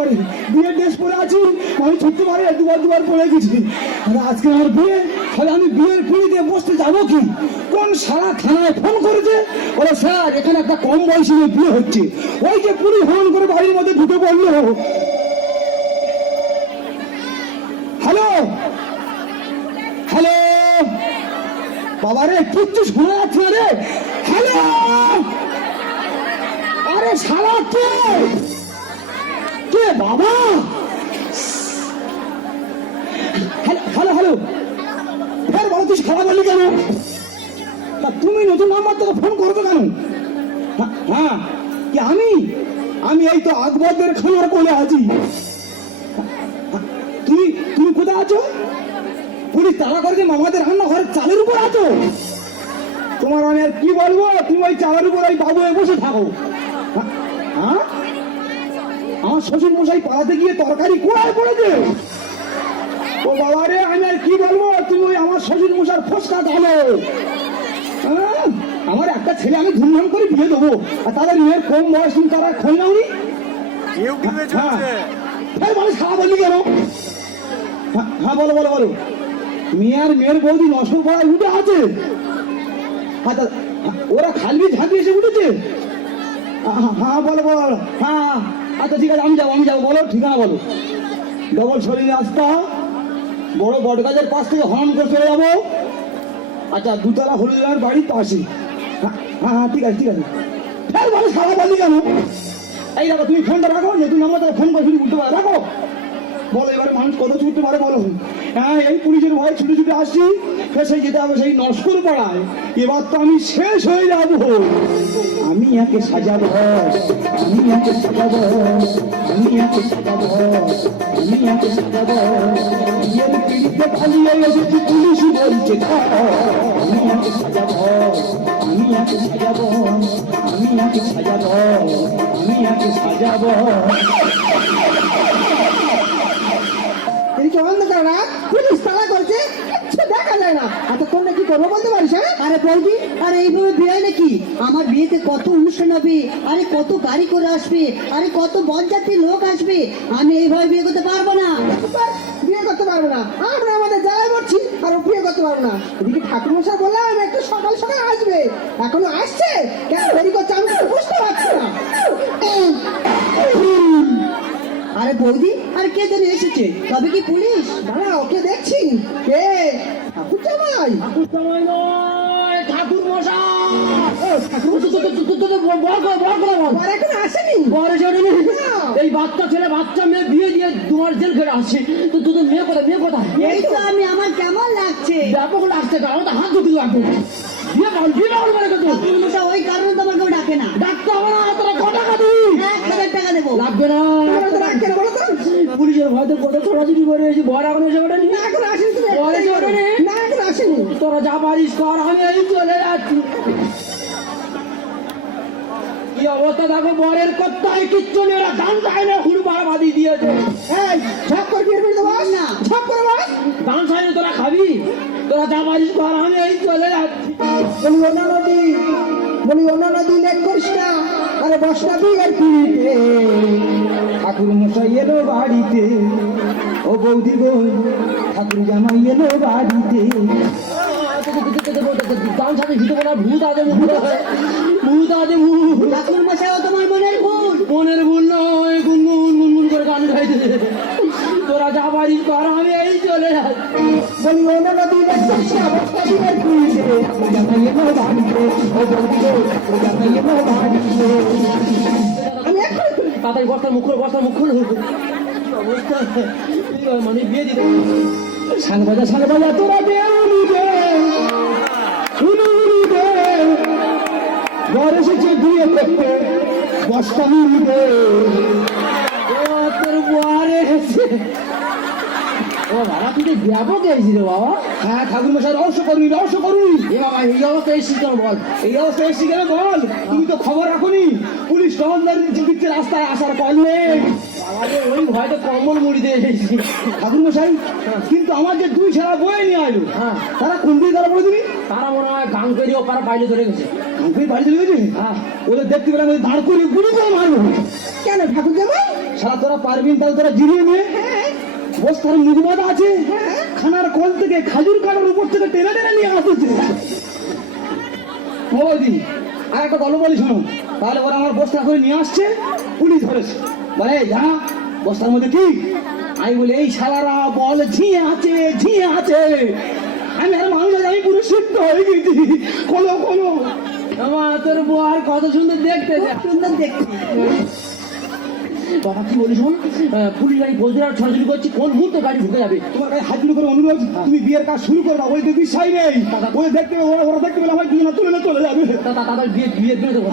করে বিয়ের ড্রেস পরে আছি, আমি ছুটতে পারি দুবার পড়ে গেছি। আর আজকে আমার বিয়ে, তাহলে আমি বিয়ের পিড়ি দিয়ে বসতে যাবো কি? কোন সারা থানায় ফোন করেছে, বলে স্যার এখানে একটা কম বয়সী মেয়ে বিয়ে হচ্ছে। ওই যে পুলিশ ফোন করে বাড়ির মধ্যে ঢুকে পড়লো। হ্যালো হ্যালো, বাবা রে কিচ্ছু শোনা যাচ্ছে না রে। হ্যালো, আরে শালা কে কে বাবা? হ্যালো হ্যালো হ্যালো, ফের বলো তুই খারাপ বললি কেন? তুমি নতুন নাম্বার থেকে ফোন করছো কেন? হ্যাঁ কি আমি এই তো আকবরদের খানার কোলে আছি। তুমি তুমি কোথায় আছো? পুলিশ তাড়া করেছে মামাদের রান্না ঘরের চালের উপর আছো। তোমার আমি আর কি বলবো, তুমি ওই চালের উপর ওই বাবু হয়ে বসে থাকো। হ্যাঁ, আমার শ্বশুর মশাই পাড়াতে গিয়ে তরকারি কোড়ায় পড়েছে। ও বাবা রে, আমি আর কি বলবো, তুমি ওই আমার শ্বশুর মশার ফসকা খাবে। আমার একটা ছেলে আমি ধুমধাম করে বিয়ে দেবো, আর তাদের মেয়ের কম বয়স তুমি তারা খোঁজ নাওনি। হ্যাঁ বলে সারা বললি কেন? হ্যাঁ বলো বলো বলো। মেয়ের বৌদি নষ্ট করায় উঠে আছে। আচ্ছা ওরা খালবি ঝাঁপি এসে উঠেছে। হ্যাঁ বলো বলো। হ্যাঁ আচ্ছা ঠিক আছে, আমি যাবো বলো ঠিকানা বলো। ডবল শরীরে আসতে বড় বট গাছের পাশ থেকে হর্ন করে চলে যাবো। আচ্ছা দুতলা হলুদের বাড়ির পাশে। হ্যাঁ ঠিক আছে ঠিক আছে। হ্যাঁ বলো সারা বললি কেন? এই দেখো তুমি ফোনটা রাখো, নতুন নাম্বার থেকে ফোন করে উঠতে পারো, রাখো। বলো এবারে মানুষ কত ছুটতে পারে বলো? হ্যাঁ এই পুলিশের ভয়ে ছুটে ছুটে আসছি, সেই যেতে হবে সেই নস্কর পাড়ায়। এবার তো আমি শেষ হয়ে যাবো। আমি একে সাজাবো, আমি একে সাজাবো, আমি একে সাজাবো, আমি একে সাজাবো। বিয়ের পিড়িতে পালিয়ে এসেছি পুলিশ বলছে আমি একে সাজাবো, আমি একে সাজাবো, আমি একে সাজাবো, আমি একে সাজাবো। পুলিশ তাড়া করছে, কিচ্ছু দেখা যায় না। এতক্ষণ কি করবো বলতে পারিস? আরে বৌদি, আরে এইভাবে বিয়ে হয় নাকি? আমার বিয়েতে কত অনুষ্ঠান হবে, আরে কত গাড়ি করে আসবে, আরে কত বরযাত্রী লোক আসবে। আমি এইভাবে বিয়ে করতে পারবো না। বিয়ে করতে পারবো না, আমরা আমাদের জায়গায় করছি আর বিয়ে করতে পারবো না। এদিকে ঠাকুর মশাই বললাম একটু সকাল সকাল আসবে, এখনো আসছে কেন? দেরি করছে আমি তো বুঝতে পারছি না। আরে বৌদি, আরে কে জানি এসেছে, তবে কি পুলিশ? দাঁড়া ওকে দেখছি। কে? ঠাকুর জামাই? ঠাকুর জামাই নয়, ঠাকুর মশাই। এখন আসেনি। এই বাচ্চা ছেলে বাচ্চা মেয়ে বিয়ে দিয়ে তোমার জেল খেলে আসছে, তো তোদের মেয়ে কোথায়? মেয়ে কোথায়? এই তো আমি, আমার কেমন লাগছে? ব্যাপক লাগছে, আমার তো হাত দুটি লাগবে। বিয়ে পাগল বিয়ে পাগল করে কিন্তু ঠাকুর মশাই ওই কারণে তোমার কেউ ডাকে না। ডাক্তার হবে না, তোরা কত টাকা দিই? 1000 টাকা দেবো। লাগবে না। পুলিশের ভয়তে কত ছোটাছুটি করে এসে বর এখন এসে ওঠেনি। না এখন আসেনি। বর এসে ওঠেনি। না এখন আসেনি। তোরা যা পারিস কর, আমি এই চলে যাচ্ছি। কি অবস্থা দেখো, বরের কোথায় কিচ্ছু নেই, দান চাই না, হুড়ু বাড়া বাদি দিয়েছে। এই ঝপ করে বিয়ে করে দেবো না। ঝপ করে বস। দান চাই না, তোরা খাবি, তোরা যা পারিস কর, আমি এই চলে যাচ্ছি। বলি ওনা নদী লেট করিস না। আরে বস না বিয়ের পিড়িতে। ঠাকুর মশাই এলো বাড়িতে, ও বৌদি গো ঠাকুর জামাই এলো বাড়িতে। দান চাই ভিতরে বলা ভূত আছে, ভূত আছে, ভূত। ঠাকুর মশাই ও তোমার মনের ভুল। মনের ভুল নয়, গুনগুন গুনগুন করে গান গাইতে। তোরা যা পারিস কর, আমি এই চলে যাচ্ছি। বলি ওনা নদী লেট করিস না, বস না বিয়ের পিড়িতে। ঠাকুর জামাই এলো বাড়িতে, ও বৌদি গো ঠাকুর জামাই এলো বাড়িতে। আমি এখন তাড়াতাড়ি বস্তার মুখ খোলো। অবস্থা মানে বিয়ে দিতে সান বাজা তোরা বিয়ে উড়িবে, উড়িবে। বর এসেছে বিয়ে করতে, বস্তা উড়িবে। তোর বর এসেছে। ও বাবা, তুই তো ব্যাপক এসেছিস রে বাবা। হ্যাঁ ঠাকুর মশাই, রহস্য করবি। এ বাবা, এই অবস্থা এসেছিস কেন বল? এই অবস্থা এসেছি কেন বল? তুমি তো খবর রাখোনি, পুলিশ টহলদারি দিচ্ছে রাস্তায় আসার কল নেই। ওই ভয়তো কম্বল মুড়ি দিয়ে এসেছি ঠাকুর মশাই। কিন্তু আমার যে দুই ছেলা বয়ে নিয়ে আইলো, তারা কোন দিকে তারা বলে দিবি? তারা মনে হয় গান পেরিয়ে ওপারা বাইরে চলে গেছে। গান পেরিয়ে বাড়ি চলে গেছে? হ্যাঁ, ওদের দেখতে পেলাম দাঁড় করে গুলি করে মারবো। কেন ঠাকুর জামাই? সারা তোরা পারবি না, তাহলে তোরা জিরিয়ে নে। বস্তার মুখ বাঁধা আছে, খানার কল থেকে খাজুর কাটার উপর থেকে টেনে টেনে নিয়ে আসছে। ও বৌদি, আর একটা গল্প বলি শোনো। তাহলে ওরা আমার বস্তা করে নিয়ে আসছে, পুলিশ ধরেছে। বলে জানা বস্তার মধ্যে কি? আমি বলি এই শালারা বল ঝিঁয়ে আছে, ঝিঁয়ে আছে। আমি আর মানুষ আছি, আমি পুরো সিদ্ধ হয়ে গেছি। কোনো কোনো আমার তোর বউ কত সুন্দর দেখতে, সুন্দর দেখতে। বাবা কি বলি শোন, পুলিশ গাড়ি বলতে আর ছড়াছড়ি করছি, কোন মুহূর্তে গাড়ি ঢুকে যাবে। তোমার কাছে হাত জোড় করে অনুরোধ, তুমি বিয়ের কাজ শুরু করো না। ওই তো বিশ্বাস নেই, ওই দেখতে পেলে ওরা দেখতে পেলে আমার দুজনে তুলে না চলে যাবে। তাদের বিয়ে বিয়ে করে দেবো।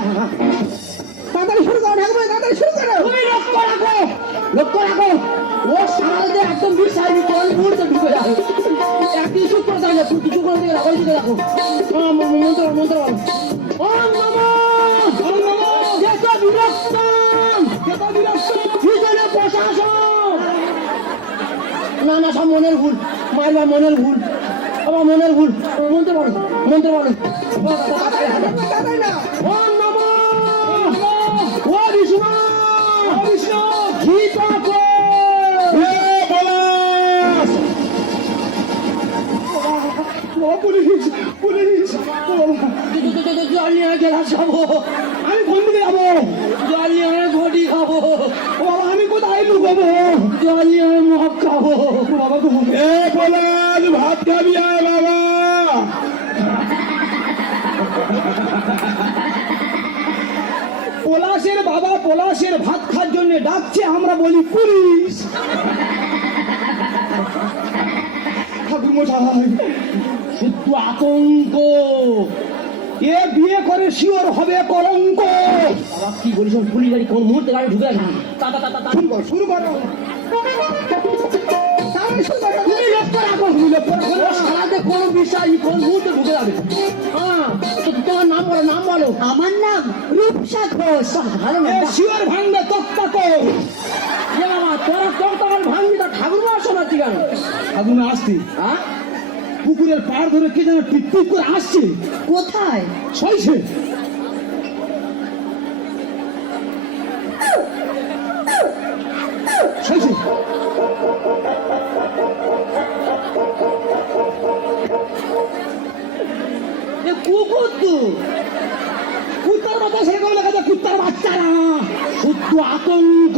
তাড়াতাড়ি শুরু করো ঠাকুর ভাই, তাড়াতাড়ি শুরু করো। তুমি লক্ষ্য রাখো, লক্ষ্য রাখো। ও সারাতে একদম বিশ্বাস নেই, কোন মুহূর্তে ঢুকে যাবে। একদিন চুপ করে থাকে, কিছু করে দিকে রাখো, দিকে রাখো। মন্ত্র মন্ত্র বলো। ওম নমঃ, ওম নমঃ। যেত বিরক্তম, যেত বিরক্তম, ভিতরে প্রশাসন। না না, সব মনের ভুল, মায়ের বা মনের ভুল, আমার মনের ভুল। মন্ত্র বলো, মন্ত্র বলো। তাড়াতাড়ি না। ওম নমঃ, ও বিষ্ণু, ও বিষ্ণু, গীতা কো। পুলিশ পুলিশ, জল নিয়ে গেলাম যাবো, আমি কোন দিকে যাবো? জল নিয়ে ঘটি খাবো, ও বাবা, আমি কোথায় লুকাবো? জল নিয়ে মদ খাবো। বাবা গো, এ পলাশ, ভাত খাবি আয় বাবা। পলাশের বাবা পলাশের ভাত খাওয়ার জন্য ডাকছে, আমরা বলি পুলিশ। ঠাকুর মশাই, শুদ্ধ আতঙ্ক। এ বিয়ে করে শিওর হবে কলঙ্ক। বাবা কি বলিস, পুলিশ গাড়ি কোন মুহূর্তে গাড়ি ঢুকে আসবে। তা তা তা তা শুরু করো, শুরু করো। তাড়াতাড়ি শুরু করো। তুমি লক্ষ্য রাখো, তুমি লক্ষ্য রাখো। ও সারাতে কোন বিশ্বাস কোন মুহূর্তে ঢুকে যাবে। হ্যাঁ, তোমার নাম বলো, নাম বলো। আমার নাম রূপসা ঘোষ। ভালো এ না শিওর ভাঙবে তক্তা কর। বাবা, তোরা তোর তখন ভাঙবি, তা ঠাকুর মা শোনাচ্ছি কেন? আগুনে আসতে হ্যাঁ, পুকুরের পাড় ধরে কে যেন টিপ করে আসছে। কোথায়? সইছে সইছে। এ কুকুর তো কুত্তার বাচ্চা, সেরকম লেখা যায় কুত্তার বাচ্চারা। শুদ্ধ আতঙ্ক।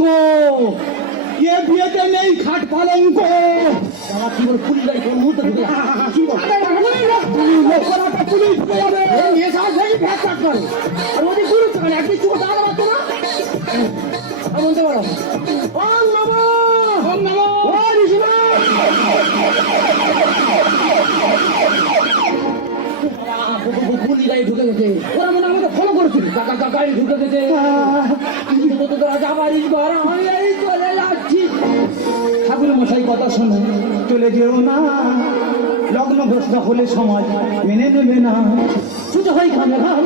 এ বিয়েতে নেই খাট পালঙ্ক। বাবা কি বল, পুলিশ গাড়ি কোন মুহূর্তে ঢুকে যাবে। কি বল? লক্ষ্য রাখো, পুলিশ ঢুকে যাবে। এই নিয়ে সাহস বেশি ভ্যাট চাট করে। আর ওদের গুরুত্ব কেন, একদিন চুপ দাঁড়াতে পারতো না। এমন তো বলো। ওম নমঃ, ওম নমঃ, ও বিষ্ণু। পুলিশ গাড়ি ঢুকে গেছে, ওরা মনে হয় আমাকে ফলো করেছিল। গাড়ি ঢুকে গেছে। তোরা যাবারিস ঘর, আমি এই চলে যাচ্ছি। ঠাকুর মশাই কথা শোনো, চলে যেও না। লগ্ন ভ্রষ্ট হলে সমাজ মেনে নেবে না। ছোট হয়ে খাবে খাম,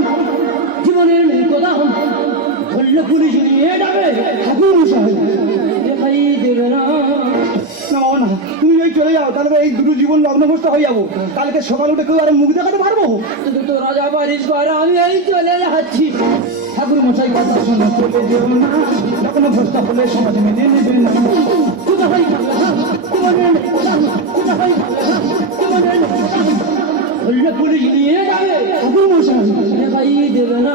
জীবনের নেই কোদাম, ধরলে পুলিশ নিয়ে যাবে। ঠাকুর মশাই, দেখাই দেবে না। না না, তুমি এই চলে যাও, তাহলে এই দুটো জীবন লগ্নভ্রষ্ট হয়ে যাবো। কালকে সকাল উঠে কেউ আর মুখ দেখাতে পারবো? তোরা যাবারিস ঘর, আমি এই চলে যাচ্ছি। ঠাকুর মশাই কথা শোনো, চলে যেও না। লগ্নভ্রষ্ট হলে সমাজ মেনে নেবে না। ছোট হয়ে খাবে খাম, জীবনের নেই কোদাম, ছোট হয়ে খাবে খাম, জীবনের নেই কোদাম, ধরলে পুলিশ নিয়ে যাবে। ঠাকুর মশাই, দেখাই দেবে না।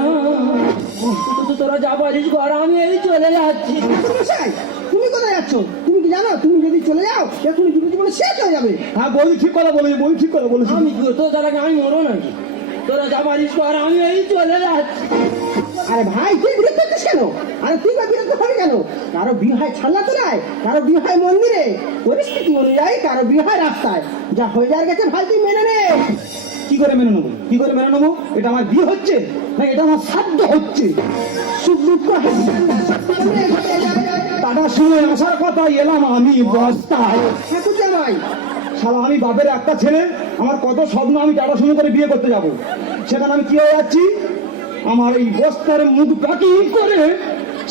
তোরা যাবারিস ঘর, আমি এই চলে যাচ্ছি। ঠাকুর মশাই, তুমি কোথায় যাচ্ছ? তুমি কি জানো, তুমি যদি চলে যাও এখনই দুটো জীবনে শেষ হয়ে যাবে। হ্যাঁ বই ঠিক কথা বলেছি, বই ঠিক কথা বলেছি। আমি তোর আগে আমি মরো নাকি? তোরা যাবারিস ঘর, আমি এই চলে যাচ্ছি। আরে ভাই, তুই বিরক্ত হচ্ছিস কেন? আরে তুই বা বিরক্ত হবে কেন? কারো বিয়ে হয় ছাল্লা তোলায়, কারো বিয়ে হয় মন্দিরে, পরিস্থিতি অনুযায়ী কারো বিয়ে হয় রাস্তায়। যা হয়ে যাওয়ার গেছে ভাই, তুই মেনে নে। কি করে মেনে নেবো? কি করে মেনে নেবো? এটা আমার বিয়ে হচ্ছে না এটা আমার শ্রাদ্ধ হচ্ছে? সুখ দুঃখ টাটা শুনে আসার কথা, এলাম আমি বস্তায়। ঠাকুর জামাই, শালা আমি বাপের একটা ছেলে, আমার কত স্বপ্ন, আমি টাটা শুনে করে বিয়ে করতে যাব। সেখানে আমি কি হয়ে যাচ্ছি, আমার এই বস্তার মুখ প্যাকিং করে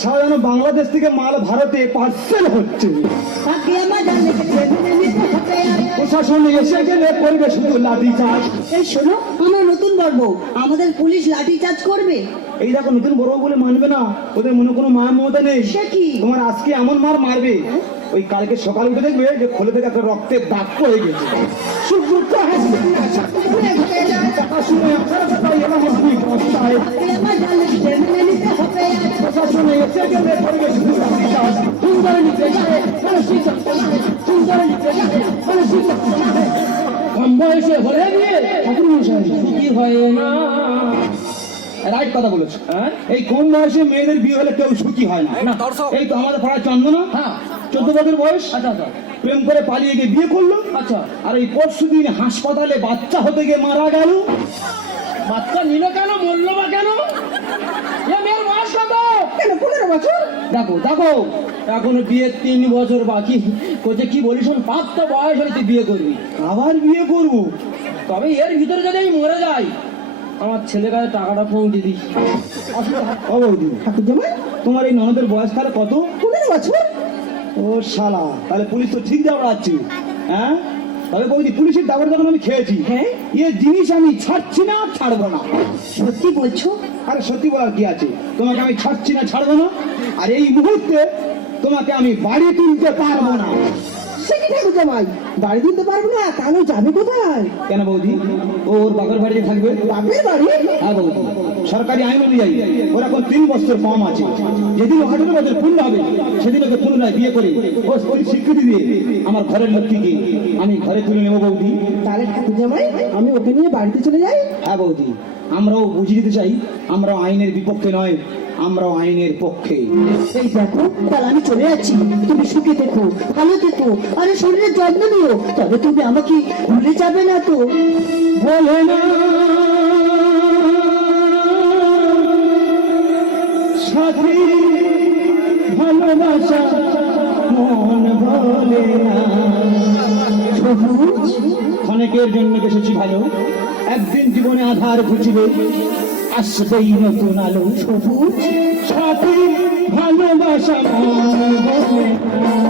সারা যেন বাংলাদেশ থেকে মাল ভারতে পার্সেল হচ্ছে। তাকে আমার জানলে মেনে নিতে হবে। প্রশাসন এসে গেলে করবে শুধু লাঠি চার্জ। এই শোনো, আমার নতুন বর্ব, আমাদের পুলিশ লাঠি চার্জ করবে। এই দেখো নতুন বড় বলে মানবে না, ওদের মনে কোনো মায়া মমতা নেই। সে কি? তোমার আজকে এমন মার মারবে, ওই কালকে সকালে উঠে দেখবে যে খোলে থেকে একটা রক্তের দাগ হয়ে গেছে। সুযুক্ত হাসবেন না, সাথে ঘুরে যায়। কথা শুনে আপনারা সবাই এলাম আমি বস্তায়। আরে আমার জালে মেনে নিতে হবে আজ। প্রশাসনে এসে গেলে পরিবেশ বিশ্বাস। সুন্দর নির্দেশে মানসিক যন্ত্রণায়, সুন্দর নির্দেশে মানসিক যন্ত্রণায়। কম বয়সে হলে বিয়ে ঠাকুর মশাই কি হয় না। রাইট কথা বলেছো। হ্যাঁ? এই কম বয়সে মেয়েদের বিয়ে হলে কেউ সুখী হয় না। না। এই তো আমাদের পাড়ার চন্দনা, হ্যাঁ 14 বছর বয়স, আচ্ছা আচ্ছা প্রেম করে পালিয়ে গিয়ে বিয়ে করলো। আচ্ছা আর এই পরশুদিন হাসপাতালে বাচ্চা হতে গিয়ে মারা গেল। বাচ্চা নিল কেন, মরলো বা কেন? এ মেয়ের বয়স কত? কেন 15 বছর? দেখো দেখো এখনো বিয়ের 3 বছর বাকি। কোচে কি বলিস, শোন, 5 তো বয়স হলে তুই বিয়ে করবি। আবার বিয়ে করবো? তবে এর ভিতরে যদি আমি মরে যাই, আমার ছেলে কাছে টাকাটা পৌঁছে দিস। ও বৌদি, ঠাকুর জামাই তোমার এই ননদের বয়স তাহলে কত? 15 বছর? ও শালা, তাহলে পুলিশ তো ঠিক দাবড়াচ্ছে। হ্যাঁ, তবে বৌদি পুলিশের দাবড় যখন আমি খেয়েছি, হ্যাঁ? এ জিনিস আমি ছাড়ছি না, ছাড়বো না। সত্যি বলছো? আরে সত্যি বলার কি আছে, তোমাকে আমি ছাড়ছি না, ছাড়বো না। আর এই মুহূর্তে তোমাকে আমি বাড়ি তুলতে পারবো না। সে কি ঠাকুর জামাই, বাড়ি দিতে পারবো না? তাহলে যাবে কোথায়? কেন বৌদি, ও ওর বাপের বাড়িতে থাকবে। বাপের বাড়ি? হ্যাঁ বৌদি, সরকারি আইন অনুযায়ী ওর এখন 3 বছর কম আছে। যেদিন 18 বছর পূর্ণ হবে সেদিন ওকে পুনরায় বিয়ে করে ওই স্বীকৃতি দিয়ে আমার ঘরের লক্ষ্মীকে আমি ঘরে তুলে নেবো বৌদি। তাহলে ঠাকুর জামাই আমি ওকে নিয়ে বাড়িতে চলে যাই? হ্যাঁ বৌদি, আমরাও বুঝিয়ে দিতে চাই, আমরাও আইনের বিপক্ষে নয়, আমরাও আইনের পক্ষে। এই দেখো, তাহলে আমি চলে যাচ্ছি। তুমি সুখে দেখো, ভালো দেখো, আরে শরীরের যত্ন নিও। তবে তুমি আমাকে ভুলে যাবে না তো? বলে না সাথী ভালোবাসা মন বলে না। সবুজ, অনেকের জন্য এসেছি ভালো, একদিন জীবনে আধার ঘুচিবে, আসবেই নতুন আলো। সবুজ, সাথী ভালোবাসা মন বলে না।